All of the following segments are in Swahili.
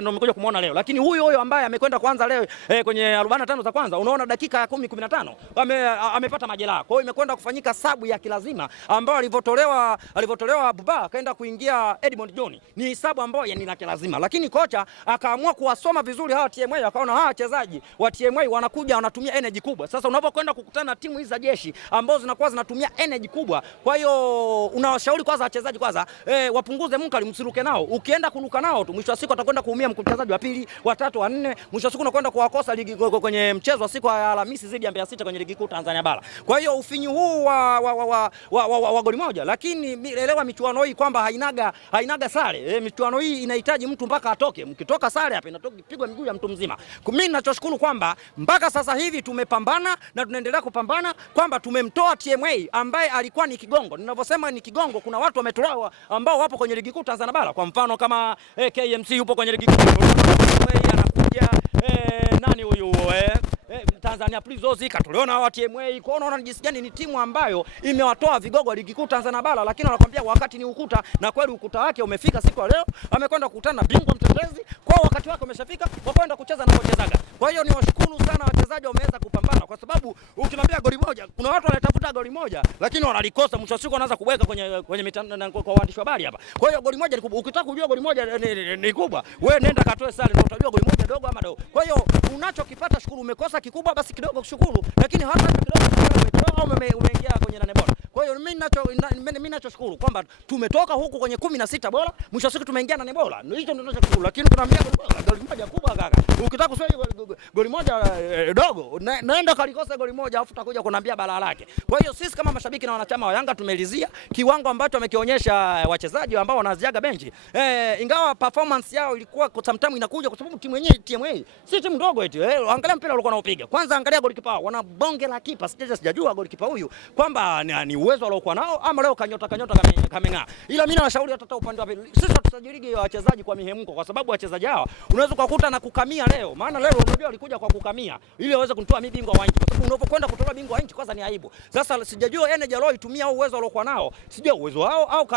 ndio nimekuja kumuona leo. Lakini huyo ambaye amekwenda kwanza leo kwenye 45 za kwanza, unaona dakika ya 10 15 amepata majeraha. Kwa hiyo imekwenda kufanyika sabu ya kilazima ambayo alivyotolewa Buba kaenda kuingia Edmond John. Ni sabu ambayo ni la kilazima. Lakini kocha akaamua kuwasoma vizuri hawa TMA, akaona hawa wachezaji wa TMA wanakuja wanatumia energy kubwa. Sasa unapokwenda kukutana na timu hizi za jeshi ambazo zinakuwa zinatumia energy kubwa, kwa hiyo unawashauri kwanza wachezaji kwanza wapunguze mkali, msiruke nao. Ukienda kuruka nao tu mwisho wa siku atakwenda kuumia mchezaji wa pili, wa tatu, wa nne. Mwisho wa siku unakwenda kuwakosa ligi kwenye mchezo wa siku ya Alhamisi dhidi ya Mbeya City kwenye ligi kuu Tanzania bara. Kwa hiyo ufinyu huu wa goli moja, lakini elewa michuano hii kwamba hainaga sare. Michuano hii inahitaji mtu mpaka atoke. Mkitoka sare hapa inatoka pigwa miguu ya mtu mzima. Mimi ninachoshukuru kwamba mpaka sasa hivi tumepambana na tunaendelea kupambana kwamba tumemtoa TMA ambaye alikuwa ni kigongo. Ninavyosema ni kigongo, kuna watu wametolewa ambao wapo kwenye ligi kuu Tanzania bara. Kwa mfano kama KMC yupo kwenye ligi kuu, anakuja nani huyu Tanzania Prisons katolewa na TMA. Kwa unaona jinsi gani ni timu ambayo imewatoa vigogo wa ligi kuu Tanzania bara, lakini wanakuambia wakati ni ukuta, na kweli ukuta wake umefika siku ya leo. Amekwenda kukutana na bingwa mtetezi, kwa wakati wake umeshafika, wakwenda kucheza na wachezaji. Kwa hiyo niwashukuru sana wachezaji, wameweza kupambana, kwa sababu ukimwambia goli moja, kuna watu wanatafuta goli moja lakini wanalikosa, mwisho wa siku wanaanza kubweka kwenye mitandao kwa waandishi wa habari hapa. Kwa hiyo goli moja ni kubwa. Ukitaka kujua goli moja ni kubwa, wewe nenda katoe sare na utajua goli moja dogo ama dogo. Kwa hiyo unachokipata shukuru, umekosa kikubwa basi kidogo kushukuru, lakini hata kidogo umetoa umeingia kwenye nane bora. Kwa hiyo mimi ninachoshukuru kwamba tumetoka huku kwenye 16 bora, mwisho wa siku tumeingia nane bora. Hicho ndio ninachoshukuru, lakini tunaambia goli moja kubwa kaka. Ukitaka kusema goli moja dogo, naenda kalikosa goli moja afu utakuja kuniambia balaa lake. Kwa hiyo sisi kama mashabiki na wanachama wa Yanga tumelizia kiwango ambacho wamekionyesha wachezaji ambao wanaziaga benchi. Ingawa performance yao ilikuwa sometimes inakuja kwa sababu timu yenyewe TMA si timu ndogo eti. Angalia mpira ulikuwa unaopiga. Kwanza angalia golikipa, wana bonge la kipa. Sijajua golikipa huyu kwamba ni uwezo aliokuwa nao ama leo kanyota kameng'aa. Ila mimi nawashauri hata upande wa pili, sisi tutajirigi wachezaji kwa mihemko, kwa sababu wachezaji hawa unaweza kukuta na kukamia leo. Maana leo unajua walikuja kwa kukamia ili waweze kunitoa mimi bingwa wa nchi, kwa sababu unapokwenda kutoa bingwa wa nchi kwanza ni aibu. Sasa sijajua energy alioitumia au uwezo aliokuwa nao, sijua uwezo wao au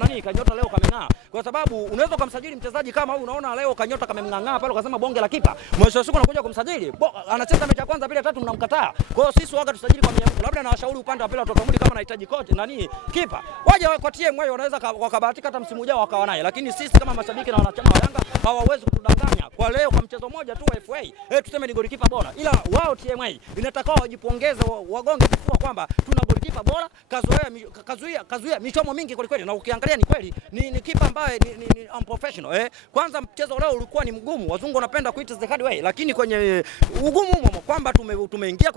nani kanyota leo kameng'aa, kwa sababu unaweza kumsajili mchezaji kama huyu, unaona leo kanyota kameng'aa pale, ukasema bonge la kipa, mwisho wa siku unakuja kumsajili anacheza mechi ya kwanza bila tatu mnamkataa. Kwa hiyo sisi waga tusajili kwa mihemko. Labda na washauri upande wa pili watotomudi kama anahitaji coach nani kipa, waje kwa TMA, wanaweza wakabahatika hata msimu ujao wakawa naye, lakini sisi kama mashabiki na wanachama wa Yanga hawawezi kutudanganya kwa leo kwa mchezo mmoja tu wa FA tuseme ni golikipa bora, ila wao TMA inatakao wajipongeze, wagonge kifua kwamba tuna golikipa bora, kazuia michomo mingi kweli kweli, na ukiangalia ni kweli ni kipa ambaye ni unprofessional. Kwanza mchezo leo ulikuwa ni mgumu, wazungu wanapenda kuita the hard way, lakini kwenye ugumu huo kwamba tumeingia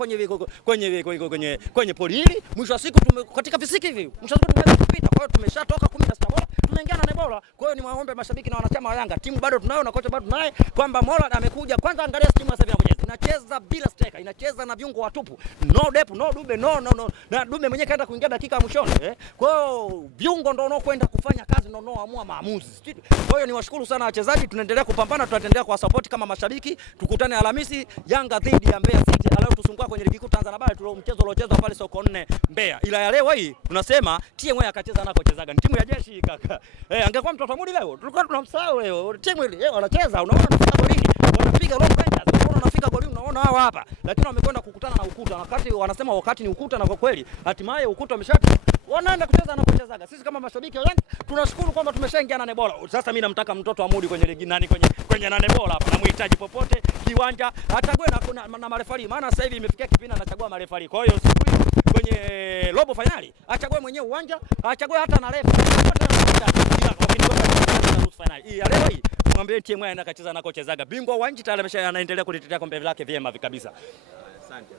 kwenye poli hili, mwisho wa siku katika fisiki hivi mwisho wa siku tumeweza kupita. Kwa hiyo tumeshatoka 16 bora, tumeingia na bora. Kwa hiyo ni waombe mashabiki na wanachama wa Yanga, timu bado tunayo na kocha bado tunaye, kwamba Mola amekuja. Kwanza angalia timu sasa hivi inacheza bila striker, inacheza na viungo watupu, no depth, no Dube, no na Dube mwenyewe kaenda kuingia dakika ya mwishoni. Kwa hiyo viungo ndio wanaokwenda kufanya kazi, ndio wanaoamua maamuzi. Kwa hiyo niwashukuru sana wachezaji, tunaendelea kupambana, tutaendelea kwa support kama mashabiki. Tukutane Alhamisi Yanga dhidi ya Mbeya City. Leo tusungua kwenye ligi kuu Tanzania bara, tulio mchezo uliochezwa pale soko 4 Mbeya. Ila ya leo hii tunasema TMA akacheza nako chezaga. Ni timu ya jeshi kaka. Angekuwa mtoto mudi leo, tulikuwa tunamsahau leo. Timu ile wanacheza, unaona tunafika golini, wanapiga long ranges, unaona wanafika golini, unaona hawa hapa. Lakini wamekwenda kukutana na ukuta. Wakati wanasema wakati ni ukuta, na kwa kweli hatimaye ukuta umeshati. Wanaenda kucheza na kuchezaga. Sisi kama mashabiki wa Yanga tunashukuru kwamba tumeshaingia nane bora. Sasa mimi namtaka mtoto wa Mudi kwenye ligi nani kwenye nane bora hapa. Namhitaji popote kiwanja, achague na marefari, maana sasa hivi imefikia kipindi anachagua marefari. Kwa hiyo siku hii kwenye robo finali achague mwenyewe uwanja, achague hata na refa. Finali hii leo hii mwambie timu yake anakacheza nako chezaga. Bingwa wa nchi tayari anaendelea kulitetea kombe lake vyema kabisa. Asante.